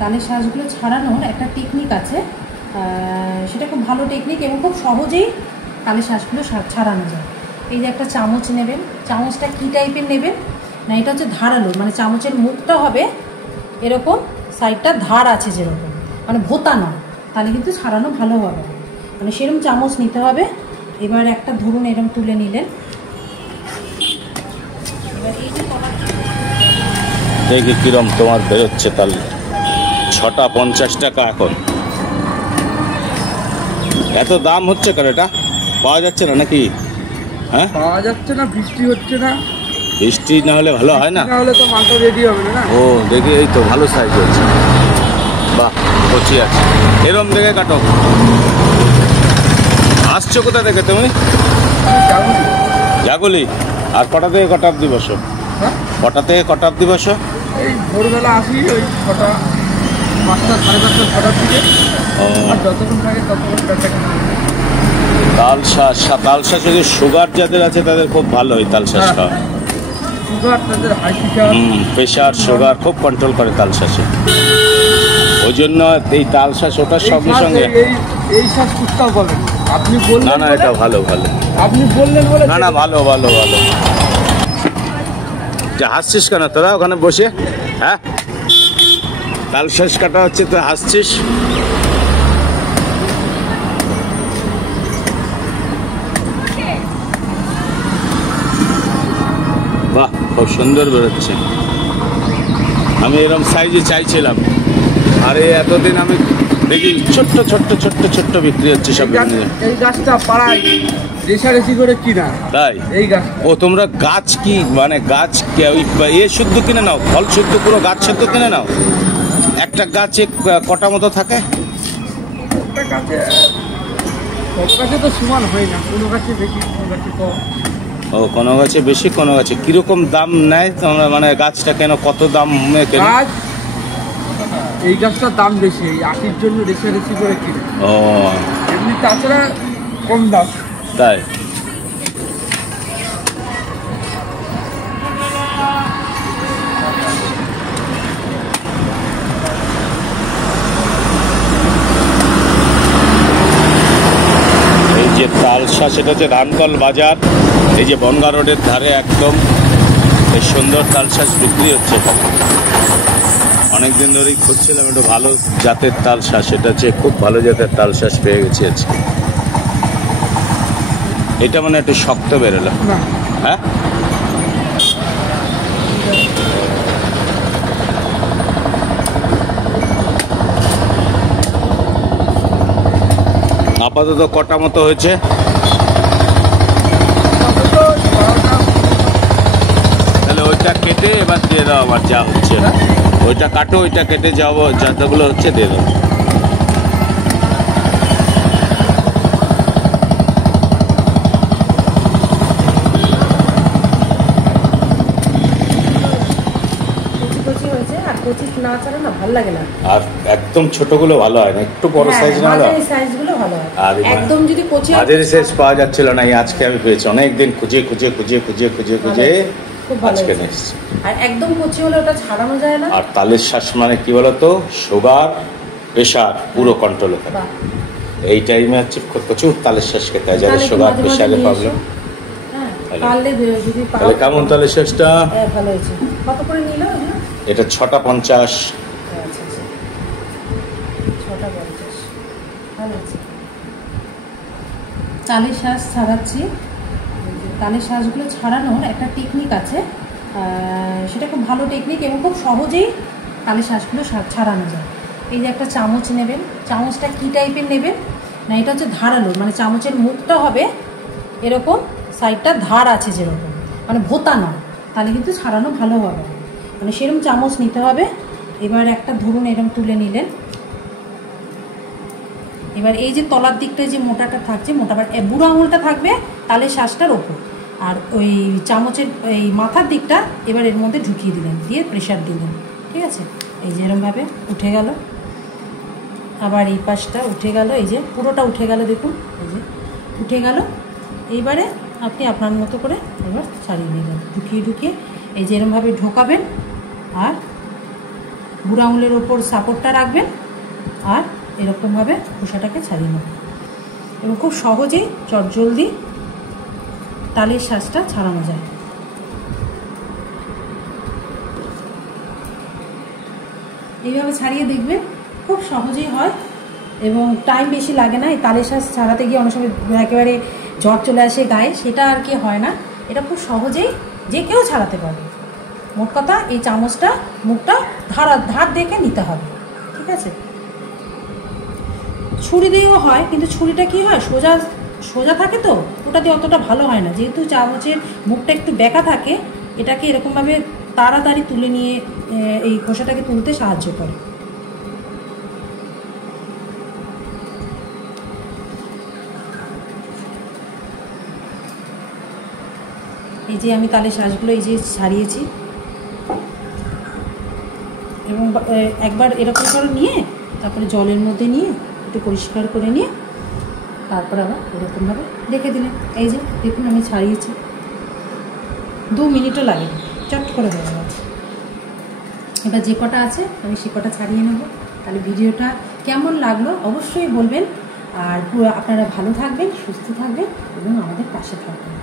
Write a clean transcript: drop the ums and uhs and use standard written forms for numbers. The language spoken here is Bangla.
তালের শাঁসগুলো ছাড়ানোর একটা টেকনিক আছে, সেটা খুব ভালো টেকনিক এবং খুব সহজেই তালের শাঁসগুলো ছাড়ানো যায়। এই যে একটা চামচ নেবেন, চামচটা কী টাইপের নেবেন না, এটা হচ্ছে ধারালো, মানে চামচের মুখটা হবে এরকম, সাইডটা ধার আছে যেরকম, মানে ভোতা নয়, তাহলে কিন্তু ছাড়ানো ভালো হবে, মানে সেরকম চামচ নিতে হবে। এবার একটা ধরুন এরকম তুলে নিলেন। এবার এই যে দেখি কিরম তোমার বেরোচ্ছে তাহলে। 6টা 50 টাকা এখন। এত দাম হচ্ছে কেন? এটা পাওয়া যাচ্ছে না নাকি? হ্যাঁ, পাওয়া যাচ্ছে না, বৃষ্টি হচ্ছে না। বৃষ্টি না হলে ভালো হয় না? না হলে তো মালটা রেডি হবে না। ও দেখি, এই তো ভালো সাইজ হচ্ছে, বাহ কচি আছে। এরম দেখে কাটো। আসছো কোথা থেকে তুমি? জাগুলি। আর কটা থেকে কটা অব্দি বসো? কটা থেকে কটা অব্দি বসো? এই ভোরবেলা আসি, ওই 6টা 5টা 5:30 6টার দিকে। আর যতক্ষণ থাকে ততক্ষণ টাকা। তাল শাঁস, তাল শাঁস যদি সুগার যাদের আছে তাদের খুব ভালো হয় তাল শাঁস খাওয়া। সুগার, তাদের হাই প্রেশার সুগার খুব কন্ট্রোল করে তাল শাঁসে। ওই জন্য এই তাল শাঁস ওটার সঙ্গে সঙ্গে এই শাঁস কুস্তাও বলেন আপনি বললেন। না না, এটা ভালো ভালো, আপনি বললেন বলে। না না, ভালো ভালো ভালো। যা হাসছিস কেন তোরা ওখানে বসে? হ্যাঁ, তাল শাঁস কাটা হচ্ছে তো হাসছিস? বাহ, খুব সুন্দর বেরোচ্ছে। আমি এরকম সাইজে চাইছিলাম, আরে এতদিন আমি দেখি ছোট্ট ছোট্ট ছোট্ট ছোট্ট বিক্রি হচ্ছে সব। এই গাছটা পাড়ায় রেশারেশি করে কিনা। তাই? এই গাছ। ও তোমরা গাছ কি মানে গাছ ওই শুদ্ধ কিনে নাও? ফল শুদ্ধ, পুরো গাছ শুদ্ধ কিনে নাও? একটা গাছে কটা মতো থাকে? একটা গাছে সব গাছে তো সমান হয় না, কোনো গাছে বেশি কোনো গাছে কম। ও, কোনো গাছে বেশি কোনো গাছে। কিরকম দাম নেয় তোমরা, মানে গাছটা কেন, কত দাম কেন? এই গাছটার দাম বেশি, এই আটির জন্য রেশারেশি করে কিনে। ও, এমনি তাছাড়া কম দাম। তাই? এই যে তাল শাঁস, সেটা হচ্ছে ধানকল বাজার, এই যে বনগা রোডের ধারে একদম এই সুন্দর তাল শাঁস বিক্রি হচ্ছে। অনেকদিন ধরেই খুঁজছিলাম একটু ভালো জাতের তাল শাঁস, এটা হচ্ছে খুব ভালো জাতের তাল শাঁস পেয়ে গেছি আজকে। এটা মানে একটু শক্ত বেরোলো। হ্যাঁ, আপাতত কটা মতো হয়েছে? তাহলে ওইটা কেটে এবার দিয়ে দাও আমার যা হচ্ছে। ওইটা কাটো, ওইটা কেটে যাবো, যতগুলো হচ্ছে দিয়ে দাও। আর একদম ছোটগুলো ভালো হয় না, একটু বড় সাইজ না হলে? সাইজগুলো ভালো হয়। একদম যদি কচি মাঝারি সাইজ পাওয়া যাচ্ছিল না, আজকে আমি পেয়েছি। অনেকদিন খুঁজে খুঁজে খুঁজে খুঁজে খুঁজে খুঁজে আজকে নিয়েছি। আর একদম কচি হলে ওটা ছাড়ানো যায় না। আর তালের শাঁস মানে কি বলতো, সুগার প্রেশার পুরো কন্ট্রোলে থাকে। এই টাইমে হচ্ছে প্রচুর তালের শাঁস খেতে হয় যাদের সুগার প্রেশারের প্রবলেম। তাহলে কেমন তালের শাঁসটা? ভালো হয়েছে। কত করে নিল এটা? 6টা 50। তালের শাঁস ছাড়াচ্ছি। তালের শাঁসগুলো ছাড়ানোর একটা টেকনিক আছে, সেটা খুব ভালো টেকনিক এবং খুব সহজেই তালের শাঁসগুলো ছাড়ানো যায়। এই যে একটা চামচ নেবেন, চামচটা কী টাইপের নেবেন না, এটা হচ্ছে ধারালো, মানে চামচের মুখটা হবে এরকম, সাইডটা ধার আছে যেরকম, মানে ভোতা নয়, তাহলে কিন্তু ছাড়ানো ভালো হবে, মানে সেরকম চামচ নিতে হবে। এবার একটা ধরুন এরকম তুলে নিলেন। এবার এই যে তলার দিকটা যে মোটাটা থাকছে, মোটা বুড়ো আঙুলটা থাকবে তালের শাঁসটার ওপর, আর ওই চামচের এই মাথার দিকটা এবার এর মধ্যে ঢুকিয়ে দিলেন, দিয়ে প্রেশার দিলেন, ঠিক আছে? এই যে এরমভাবে উঠে গেল, আবার এই পাশটা উঠে গেল, এই যে পুরোটা উঠে গেল, দেখুন এই যে উঠে গেল। এইবারে আপনি আপনার মতো করে এবার ছাড়িয়ে নিলেন, ঢুকিয়ে ঢুকিয়ে এই যে এরমভাবে ঢোকাবেন, আর বুড়ো আঙুলের ওপর সাপোর্টটা রাখবেন আর এরকমভাবে খোসাটাকে ছাড়িয়ে নেবেন এবং খুব সহজেই চটজলদি তালের শাঁসটা ছাড়ানো যায়। এইভাবে ছাড়িয়ে দেখবেন খুব সহজেই হয় এবং টাইম বেশি লাগে না। এই তালের শাঁস ছাড়াতে গিয়ে অনেক সময় একেবারে জ্বর চলে আসে গায়ে, সেটা আর কি হয় না। এটা খুব সহজেই যে কেউ ছাড়াতে পারবে। মোট কথা এই চামচটা মুখটা ধার দেখে নিতে হবে, ঠিক আছে? ছুরি দিয়েও হয়, কিন্তু ছুরিটা কি হয় সোজা সোজা থাকে, তো ওটা দিয়ে অতটা ভালো হয় না। যেহেতু চামচের মুখটা একটু বেঁকা থাকে, এটাকে এরকমভাবে তাড়াতাড়ি তুলে নিয়ে এই খোসাটাকে তুলতে সাহায্য করে। এই যে আমি তালের শাঁসগুলো এই যে ছাড়িয়েছি এবং একবার এরকম করে নিয়ে তারপরে জলের মধ্যে নিয়ে একটু পরিষ্কার করে নিয়ে তারপর আবার এরকমভাবে রেখে দিলেন। এই যে দেখুন আমি ছাড়িয়েছি, 2 মিনিটও লাগে, চট করে হয়ে গেছে। এবার যে কটা আছে আমি সে কটা ছাড়িয়ে নেব। তাহলে ভিডিওটা কেমন লাগলো অবশ্যই বলবেন। আর আপনারা ভালো থাকবেন, সুস্থ থাকবেন এবং আমাদের পাশে থাকবেন।